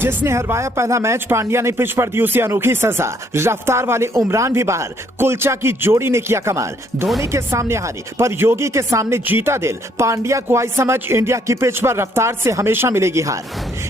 जिसने हरवाया पहला मैच, पांड्या ने पिच पर दी उसे अनोखी सजा। रफ्तार वाले उमरान भी बाहर, कुलचा की जोड़ी ने किया कमाल। धोनी के सामने हारी पर योगी के सामने जीता दिल। पांड्या को आई समझ, इंडिया की पिच पर रफ्तार से हमेशा मिलेगी हार।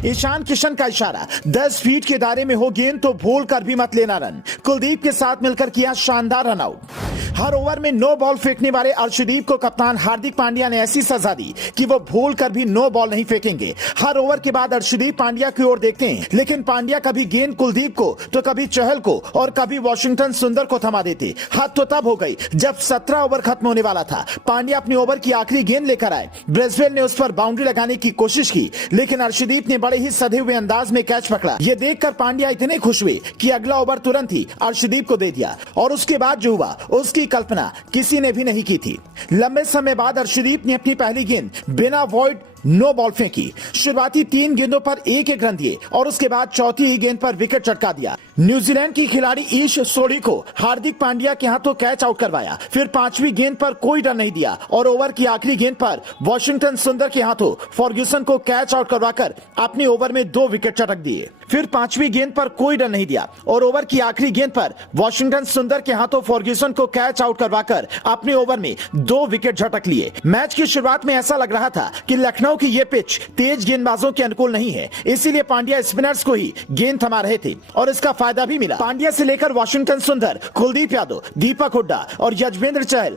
ईशान किशन का इशारा, 10 फीट के दायरे में हो गेंद तो भूल कर भी मत लेना रन। कुलदीप के साथ मिलकर किया शानदार रन आउट। हर ओवर में नो बॉल फेंकने वाले अर्शदीप को कप्तान हार्दिक पांड्या ने ऐसी सजा दी कि वो भूल कर भी नो बॉल नहीं फेंकेंगे। हर ओवर के बाद अर्शदीप पांड्या की ओर देखते हैं, लेकिन पांड्या कभी गेंद कुलदीप को तो कभी चहल को और कभी वॉशिंगटन सुंदर को थमा देते। हद तो तब हो गई जब 17 ओवर खत्म होने वाला था। पांड्या अपनी ओवर की आखिरी गेंद लेकर आए। ब्रिजवेल ने उस पर बाउंड्री लगाने की कोशिश की, लेकिन अर्शदीप ने बड़े ही सधे हुए अंदाज में कैच पकड़ा। ये देखकर पांड्या इतने खुश हुए कि अगला ओवर तुरंत ही अर्शदीप को दे दिया और उसके बाद जो हुआ उसकी कल्पना किसी ने भी नहीं की थी। लंबे समय बाद अर्शदीप ने अपनी पहली गेंद बिना वॉइड नो बॉल फेंकी। शुरुआती 3 गेंदों पर एक रन दिए और उसके बाद चौथी ही गेंद पर विकेट चटका दिया। न्यूजीलैंड की खिलाड़ी ईश सोढ़ी को हार्दिक पांड्या के हाथों कैच आउट करवाया। फिर 5वीं गेंद पर कोई रन नहीं दिया और ओवर की आखिरी गेंद पर वॉशिंगटन सुंदर के हाथों फर्ग्यूसन को कैच आउट करवाकर अपने ओवर में 2 विकेट चटक दिए। फिर 5वीं गेंद पर कोई रन नहीं दिया और ओवर की आखिरी गेंद पर वॉशिंगटन सुंदर के हाथों फर्ग्यूसन को कैच आउट करवाकर अपने ओवर में 2 विकेट झटक लिए। मैच की शुरुआत में ऐसा लग रहा था कि लखनऊ की ये पिच तेज गेंदबाजों के अनुकूल नहीं है, इसीलिए पांड्या स्पिनर्स को ही गेंद थमा रहे थे और इसका फायदा भी मिला। पांड्या से लेकर वॉशिंगटन सुंदर, कुलदीप यादव, दीपक हुड्डा और यजवेंद्र चहल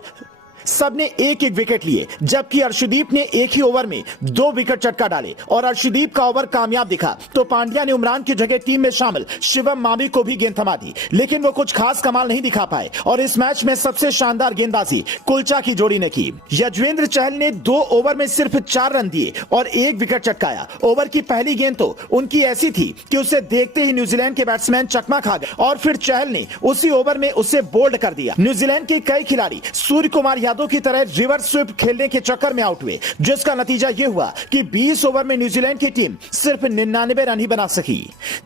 सबने एक विकेट लिए, जबकि अर्शदीप ने एक ही ओवर में 2 विकेट चटका डाले और अर्शदीप का ओवर कामयाब दिखा तो पांड्या ने उमरान की जगह टीम में शामिल शिवम मावी को भी गेंद थमा दी, लेकिन वो कुछ खास कमाल नहीं दिखा पाए और इस मैच में सबसे शानदार गेंदबाजी कुलचा की जोड़ी ने की। यजवेंद्र चहल ने 2 ओवर में सिर्फ 4 रन दिए और 1 विकेट चटकाया। ओवर की पहली गेंद तो उनकी ऐसी थी कि उसे देखते ही न्यूजीलैंड के बैट्समैन चकमा खा गए और फिर चहल ने उसी ओवर में उसे बोल्ड कर दिया। न्यूजीलैंड के कई खिलाड़ी सूर्य कुमार यादव की तरह रिवर्स स्वीप खेलने के चक्कर में आउट हुए, जिसका नतीजा यह हुआ कि 20 ओवर में न्यूजीलैंड की टीम सिर्फ 99 रन ही बना सकी।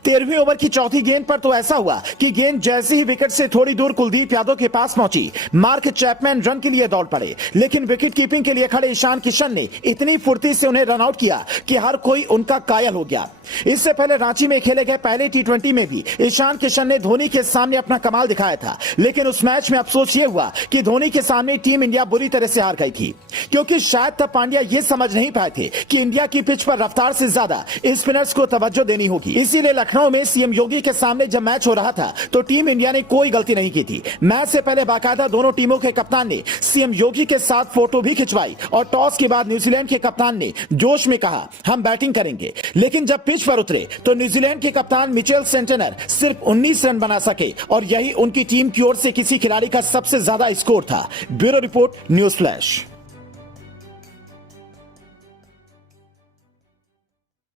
13वें ओवर की चौथी गेंद पर तो ऐसा हुआ कि गेंद जैसे ही विकेट से थोड़ी दूर कुलदीप यादव के पास पहुंची, मार्क चैपमैन रन के लिए दौड़ पड़े, लेकिन विकेट कीपिंग के लिए खड़े ईशान किशन ने इतनी फुर्ती से उन्हें रन आउट किया कि हर कोई उनका कायल हो गया। इससे पहले रांची में खेले गए पहले T20 में भी ईशान किशन ने धोनी के सामने अपना कमाल दिखाया था, लेकिन उस मैच में अफसोस यह हुआ कि धोनी के सामने टीम इंडिया बुरी तरह से हार गई थी, क्योंकि शायद तब पांड्या यह समझ नहीं पाए थे कि इंडिया की पिच पर रफ्तार से ज्यादा स्पिनर्स को तवज्जो देनी होगी। इसीलिए लखनऊ में सीएम योगी के सामने जब मैच हो रहा था तो टीम इंडिया ने कोई गलती नहीं की थी। मैच से पहले बाकायदा दोनों टीमों के कप्तान ने सीएम योगी के साथ फोटो भी खिंचवाई और टॉस के बाद न्यूजीलैंड के कप्तान ने जोश में कहा हम बैटिंग करेंगे, लेकिन जब पिच पर उतरे तो न्यूजीलैंड के कप्तान मिचेल सेंटनर सिर्फ 19 रन बना सके और यही उनकी टीम की ओर से किसी खिलाड़ी का सबसे ज्यादा स्कोर था। Bureau report, news flash.